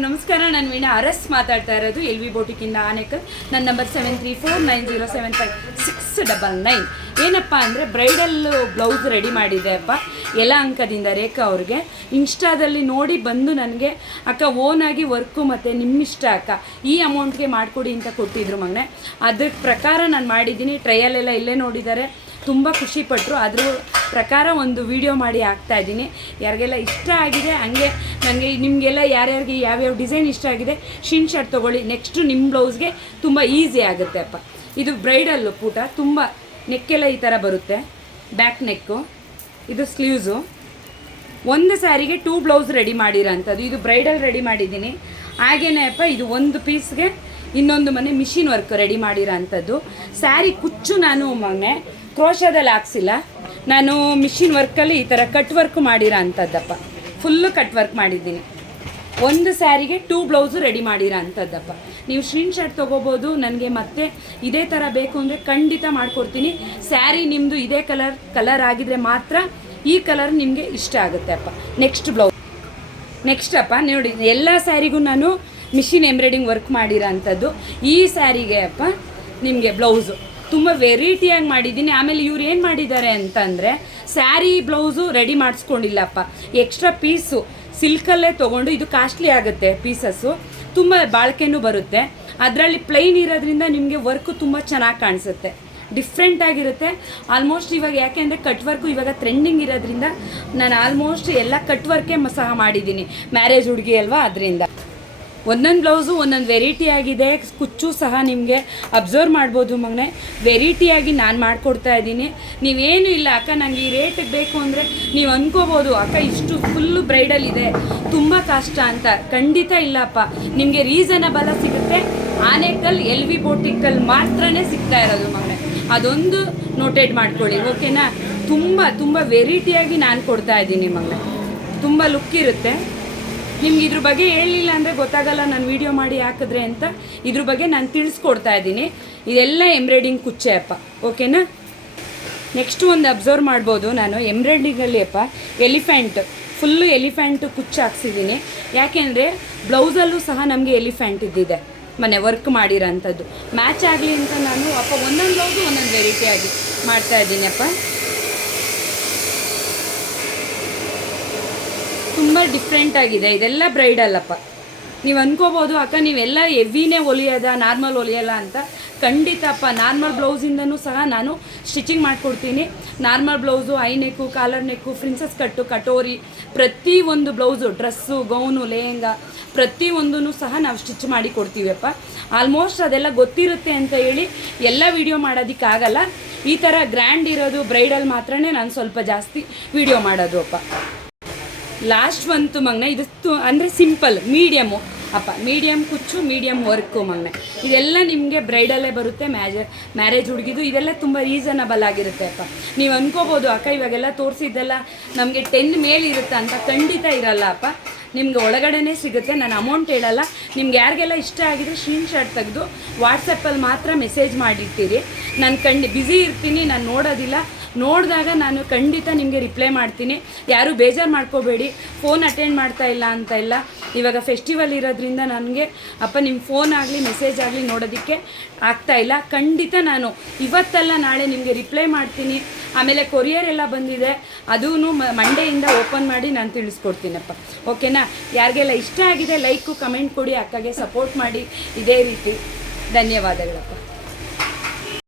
ಎಲ್ಲರಿಗೂ ನಮಸ್ಕಾರ. ನಾನು ವೀಣಾ ಅರಸ್ ಮಾತಾಡ್ತಾ ಇರೋದು ಎಲ್ ವಿ ಬೋಟಿಕಿಂದ ಆನೇಕಲ್. ನನ್ನ ನಂಬರ್ 7349075699. ಏನಪ್ಪ ಅಂದರೆ ಬ್ರೈಡಲ್ ಬ್ಲೌಸ್ ರೆಡಿ ಮಾಡಿದೆ ಅಪ್ಪ ಎಲ್ಲ ಅಂಕದಿಂದ ರೇಖಾ ಅವ್ರಿಗೆ. ಇನ್ಸ್ಟಾದಲ್ಲಿ ನೋಡಿ ಬಂದು ನನಗೆ ಅಕ್ಕ ಓನಾಗಿ ವರ್ಕು ಮತ್ತು ನಿಮ್ಮಿಷ್ಟ ಅಕ್ಕ ಈ ಅಮೌಂಟ್ಗೆ ಮಾಡಿಕೊಡಿ ಅಂತ ಕೊಟ್ಟಿದ್ರು ಮಗನೆ. ಅದ್ರ ಪ್ರಕಾರ ನಾನು ಮಾಡಿದ್ದೀನಿ. ಟ್ರಯಲೆಲ್ಲ ಇಲ್ಲೇ ನೋಡಿದ್ದಾರೆ, ತುಂಬ ಖುಷಿಪಟ್ಟರು. ಅದ್ರ ಪ್ರಕಾರ ಒಂದು ವಿಡಿಯೋ ಮಾಡಿ ಹಾಕ್ತಾಯಿದ್ದೀನಿ. ಯಾರಿಗೆಲ್ಲ ಇಷ್ಟ ಆಗಿದೆ ಹಂಗೆ ನನಗೆ ನಿಮಗೆಲ್ಲ ಯಾರ್ಯಾರಿಗೆ ಯಾವ್ಯಾವ ಡಿಸೈನ್ ಇಷ್ಟ ಆಗಿದೆ ಸ್ಕ್ರೀನ್ಶಾಟ್ ತೊಗೊಳ್ಳಿ. ನೆಕ್ಸ್ಟು ನಿಮ್ಮ ಬ್ಲೌಸ್ಗೆ ತುಂಬ ಈಸಿ ಆಗುತ್ತೆ ಅಪ್ಪ. ಇದು ಬ್ರೈಡಲ್ಲು ಪೂಟ, ತುಂಬ ನೆಕ್ಕೆಲ್ಲ ಈ ಥರ ಬರುತ್ತೆ, ಬ್ಯಾಕ್ ನೆಕ್ಕು. ಇದು ಸ್ಲೀವ್ಸು. ಒಂದು ಸ್ಯಾರಿಗೆ 2 ಬ್ಲೌಸ್ ರೆಡಿ ಮಾಡಿರೋಂಥದ್ದು. ಇದು ಬ್ರೈಡಲ್ ರೆಡಿ ಮಾಡಿದ್ದೀನಿ. ಹಾಗೇನೇ ಅಪ್ಪ ಇದು ಒಂದು ಪೀಸ್ಗೆ ಇನ್ನೊಂದು ಮನೆ ಮಿಷಿನ್ ವರ್ಕ್ ರೆಡಿ ಮಾಡಿರೋ ಅಂಥದ್ದು. ಸ್ಯಾರಿ ಕುಚ್ಚು ನಾನು ಮೊನ್ನೆ ಕ್ರೋಶದಲ್ಲಿ ಹಾಕ್ಸಿಲ್ಲ, ನಾನು ಮಿಷಿನ್ ವರ್ಕಲ್ಲಿ ಈ ಥರ ಕಟ್ ವರ್ಕ್ ಮಾಡಿರೋ ಅಂಥದ್ದಪ್ಪ. ಫುಲ್ಲು ಕಟ್ ವರ್ಕ್ ಮಾಡಿದ್ದೀನಿ. ಒಂದು ಸ್ಯಾರಿಗೆ 2 ಬ್ಲೌಸು ರೆಡಿ ಮಾಡಿರೋ ಅಂಥದ್ದಪ್ಪ. ನೀವು ಸ್ಕ್ರೀನ್ಶಾಟ್ ತೊಗೋಬೋದು. ನನಗೆ ಮತ್ತೆ ಇದೇ ಥರ ಬೇಕು ಅಂದರೆ ಖಂಡಿತ ಮಾಡಿಕೊಡ್ತೀನಿ. ಸ್ಯಾರಿ ನಿಮ್ಮದು ಇದೇ ಕಲರ್ ಆಗಿದ್ರೆ ಮಾತ್ರ ಈ ಕಲರ್ ನಿಮಗೆ ಇಷ್ಟ ಆಗುತ್ತೆ ಅಪ್ಪ. ನೆಕ್ಸ್ಟ್ ಅಪ್ಪ ನೋಡಿ, ಎಲ್ಲ ಸ್ಯಾರಿಗೂ ನಾನು ಮಿಷಿನ್ ಎಂಬ್ರಾಯ್ಡಿಂಗ್ ವರ್ಕ್ ಮಾಡಿರೋ ಅಂಥದ್ದು. ಈ ಸ್ಯಾರಿಗೆ ಅಪ್ಪ ನಿಮಗೆ ಬ್ಲೌಸು ತುಂಬ ವೆರೈಟಿಯಾಗಿ ಮಾಡಿದ್ದೀನಿ. ಆಮೇಲೆ ಇವ್ರು ಏನು ಮಾಡಿದ್ದಾರೆ ಅಂತಂದರೆ ಸ್ಯಾರಿ ಬ್ಲೌಸು ರೆಡಿ ಮಾಡಿಸ್ಕೊಂಡಿಲ್ಲಪ್ಪ, ಎಕ್ಸ್ಟ್ರಾ ಪೀಸು ಸಿಲ್ಕಲ್ಲೇ ತೊಗೊಂಡು, ಇದು ಕಾಸ್ಟ್ಲಿ ಆಗುತ್ತೆ ಪೀಸಸ್ಸು, ತುಂಬ ಬಾಳಿಕೆನೂ ಬರುತ್ತೆ. ಅದರಲ್ಲಿ ಪ್ಲೈನ್ ಇರೋದ್ರಿಂದ ನಿಮಗೆ ವರ್ಕು ತುಂಬ ಚೆನ್ನಾಗಿ ಕಾಣಿಸುತ್ತೆ, ಡಿಫ್ರೆಂಟಾಗಿರುತ್ತೆ. ಆಲ್ಮೋಸ್ಟ್ ಇವಾಗ ಯಾಕೆಂದರೆ ಕಟ್ ವರ್ಕು ಇವಾಗ ಟ್ರೆಂಡಿಂಗ್ ಇರೋದ್ರಿಂದ ನಾನು ಆಲ್ಮೋಸ್ಟ್ ಎಲ್ಲ ಕಟ್ ವರ್ಕೇ ಸಹ ಮಾಡಿದ್ದೀನಿ. ಮ್ಯಾರೇಜ್ ಹುಡುಗಿ ಅಲ್ವಾ, ಅದರಿಂದ ಒಂದೊಂದು ಬ್ಲೌಸು ಒಂದೊಂದು ವೆರೈಟಿ ಆಗಿದೆ. ಕುಚ್ಚು ಸಹ ನಿಮಗೆ ಅಬ್ಸರ್ವ್ ಮಾಡ್ಬೋದು ಮಗನೆ, ವೆರೈಟಿಯಾಗಿ ನಾನು ಮಾಡಿಕೊಡ್ತಾ ಇದ್ದೀನಿ. ನೀವೇನು ಇಲ್ಲ ಅಕ್ಕ ನನಗೆ ಈ ರೇಟಿಗೆ ಬೇಕು ಅಂದರೆ ನೀವು ಅಂದ್ಕೋಬೋದು ಅಕ್ಕ ಇಷ್ಟು ಫುಲ್ಲು ಬ್ರೈಡಲ್ ಇದೆ ತುಂಬ ಕಷ್ಟ ಅಂತ. ಖಂಡಿತ ಇಲ್ಲಪ್ಪ, ನಿಮಗೆ ರೀಸನಬಲ್ ಸಿಗುತ್ತೆ. ಆನೇಕಲ್ ಎಲ್ ವಿ ಬೋಟಿಕಲ್ ಮಾತ್ರನೇ ಸಿಗ್ತಾ ಇರೋದು ಮಗನೆ, ಅದೊಂದು ನೋಟೇಟ್ ಮಾಡ್ಕೊಳ್ಳಿ ಓಕೆನಾ. ತುಂಬ ವೆರೈಟಿಯಾಗಿ ನಾನು ಕೊಡ್ತಾ ಇದ್ದೀನಿ ಮಗನೆ, ತುಂಬ ಲುಕ್ ಇರುತ್ತೆ. ನಿಮ್ಗೆ ಇದ್ರ ಬಗ್ಗೆ ಹೇಳಲಿಲ್ಲ ಅಂದರೆ ಗೊತ್ತಾಗಲ್ಲ ನಾನು ವೀಡಿಯೋ ಮಾಡಿ ಹಾಕಿದ್ರೆ ಅಂತ. ಇದ್ರ ಬಗ್ಗೆ ನಾನು ತಿಳಿಸ್ಕೊಡ್ತಾ ಇದ್ದೀನಿ. ಇದೆಲ್ಲ ಎಂಬ್ರಾಯ್ಡಿಂಗ್ ಕುಚ್ಚೆ ಅಪ್ಪ ಓಕೆನಾ. ನೆಕ್ಸ್ಟ್ ಒಂದು ಅಬ್ಸರ್ವ್ ಮಾಡ್ಬೋದು, ನಾನು ಎಂಬ್ರಾಯ್ಡಿಂಗಲ್ಲಿ ಅಪ್ಪ ಫುಲ್ಲು ಎಲಿಫೆಂಟು ಕುಚ್ಚು ಹಾಕ್ಸಿದ್ದೀನಿ. ಯಾಕೆಂದರೆ ಬ್ಲೌಸಲ್ಲೂ ಸಹ ನಮಗೆ ಎಲಿಫೆಂಟ್ ಇದ್ದಿದೆ ಮನೆ ವರ್ಕ್ ಮಾಡಿರೋಂಥದ್ದು. ಮ್ಯಾಚ್ ಆಗಲಿ ಅಂತ ನಾನು ಅಪ್ಪ ಒಂದೊಂದು ಬ್ಲೌಸು ಒಂದೊಂದು ವೆರೈಟಿಯಾಗಿ ಮಾಡ್ತಾಯಿದ್ದೀನಿ ಅಪ್ಪ. ತುಂಬ ಡಿಫ್ರೆಂಟಾಗಿದೆ. ಇದೆಲ್ಲ ಬ್ರೈಡಲ್ ಅಪ್ಪ. ನೀವು ಅಂದ್ಕೋಬೋದು ಅಕ್ಕ ನೀವೆಲ್ಲ ಹೆವಿನೇ ಹೊಲಿಯೋದ ನಾರ್ಮಲ್ ಹೊಲಿಯಲ್ಲ ಅಂತ. ಖಂಡಿತ ಅಪ್ಪ, ನಾರ್ಮಲ್ ಬ್ಲೌಸಿಂದನೂ ಸಹ ನಾನು ಸ್ಟಿಚಿಂಗ್ ಮಾಡಿಕೊಡ್ತೀನಿ. ನಾರ್ಮಲ್ ಬ್ಲೌಸು, ಐ neck, collar neck, princess cut, ಕಟೋರಿ, ಪ್ರತಿಯೊಂದು ಬ್ಲೌಸು, ಡ್ರೆಸ್ಸು, ಗೌನು, ಲೆಹಂಗಾ ಪ್ರತಿಯೊಂದೂ ಸಹ ನಾವು ಸ್ಟಿಚ್ ಮಾಡಿ ಕೊಡ್ತೀವಪ್ಪ. ಆಲ್ಮೋಸ್ಟ್ ಅದೆಲ್ಲ ಗೊತ್ತಿರುತ್ತೆ ಅಂತ ಹೇಳಿ ಎಲ್ಲ ವೀಡಿಯೋ ಮಾಡೋದಕ್ಕಾಗಲ್ಲ. ಈ ಥರ ಗ್ರ್ಯಾಂಡ್ ಇರೋದು ಬ್ರೈಡಲ್ ಮಾತ್ರನೇ ನಾನು ಸ್ವಲ್ಪ ಜಾಸ್ತಿ ವೀಡಿಯೋ ಮಾಡೋದು ಅಪ್ಪ. ಲಾಸ್ಟ್ ಬಂತು ಮಗನೆ, ಇದು ಅಂದರೆ ಸಿಂಪಲ್ ಮೀಡಿಯಮ್ಮು ಅಪ್ಪ, ಮೀಡಿಯಮ್ ಕುಚ್ಚು, ಮೀಡಿಯಮ್ ವರ್ಕು ಮಗನೆ. ಇದೆಲ್ಲ ನಿಮಗೆ ಬ್ರೈಡಲ್ಲೇ ಬರುತ್ತೆ. ಮ್ಯಾರೇಜ್ ಹುಡುಗಿದು ಇದೆಲ್ಲ ತುಂಬ ರೀಸನಬಲ್ ಆಗಿರುತ್ತೆ ಅಪ್ಪ. ನೀವು ಅಂದ್ಕೋಬೋದು ಅಕ್ಕ ಇವಾಗೆಲ್ಲ ತೋರಿಸಿದ್ದೆಲ್ಲ ನಮಗೆ 10 ಮೇಲೆ ಇರುತ್ತೆ ಅಂತ. ಖಂಡಿತ ಇರಲ್ಲ ಅಪ್ಪ, ನಿಮ್ಗೆ ಒಳಗಡೆನೇ ಸಿಗುತ್ತೆ. ನಾನು ಅಮೌಂಟ್ ಹೇಳಲ್ಲ. ನಿಮ್ಗೆ ಯಾರಿಗೆಲ್ಲ ಇಷ್ಟ ಆಗಿದೆ ಸ್ಕ್ರೀನ್ಶಾಟ್ ತೆಗೆದು ವಾಟ್ಸಪ್ಪಲ್ಲಿ ಮಾತ್ರ ಮೆಸೇಜ್ ಮಾಡಿರ್ತೀರಿ. ನಾನು ಬ್ಯುಸಿ ಇರ್ತೀನಿ, ನಾನು ನೋಡೋದಿಲ್ಲ. ನೋಡಿದಾಗ ನಾನು ಖಂಡಿತ ನಿಮಗೆ ರಿಪ್ಲೈ ಮಾಡ್ತೀನಿ. ಯಾರೂ ಬೇಜಾರು ಮಾಡ್ಕೋಬೇಡಿ, ಫೋನ್ ಅಟೆಂಡ್ ಮಾಡ್ತಾ ಇಲ್ಲ ಅಂತ ಇಲ್ಲ. ಇವಾಗ ಫೆಸ್ಟಿವಲ್ ಇರೋದ್ರಿಂದ ನನಗೆ ಅಪ್ಪ ನಿಮ್ಮ ಫೋನ್ ಆಗಲಿ ಮೆಸೇಜ್ ಆಗಲಿ ನೋಡೋದಕ್ಕೆ ಆಗ್ತಾಯಿಲ್ಲ. ಖಂಡಿತ ನಾನು ಇವತ್ತಲ್ಲ ನಾಳೆ ನಿಮಗೆ ರಿಪ್ಲೈ ಮಾಡ್ತೀನಿ. ಆಮೇಲೆ ಕೊರಿಯರ್ ಎಲ್ಲ ಬಂದಿದೆ, ಅದೂ ಮಂಡೆಯಿಂದ ಓಪನ್ ಮಾಡಿ ನಾನು ತಿಳಿಸ್ಕೊಡ್ತೀನಪ್ಪ ಓಕೆನಾ. ಯಾರಿಗೆಲ್ಲ ಇಷ್ಟ ಆಗಿದೆ ಲೈಕು ಕಮೆಂಟ್ ಕೊಡಿ, ಅಕ್ಕಗೆ ಸಪೋರ್ಟ್ ಮಾಡಿ ಇದೇ ರೀತಿ. ಧನ್ಯವಾದಗಳಪ್ಪ.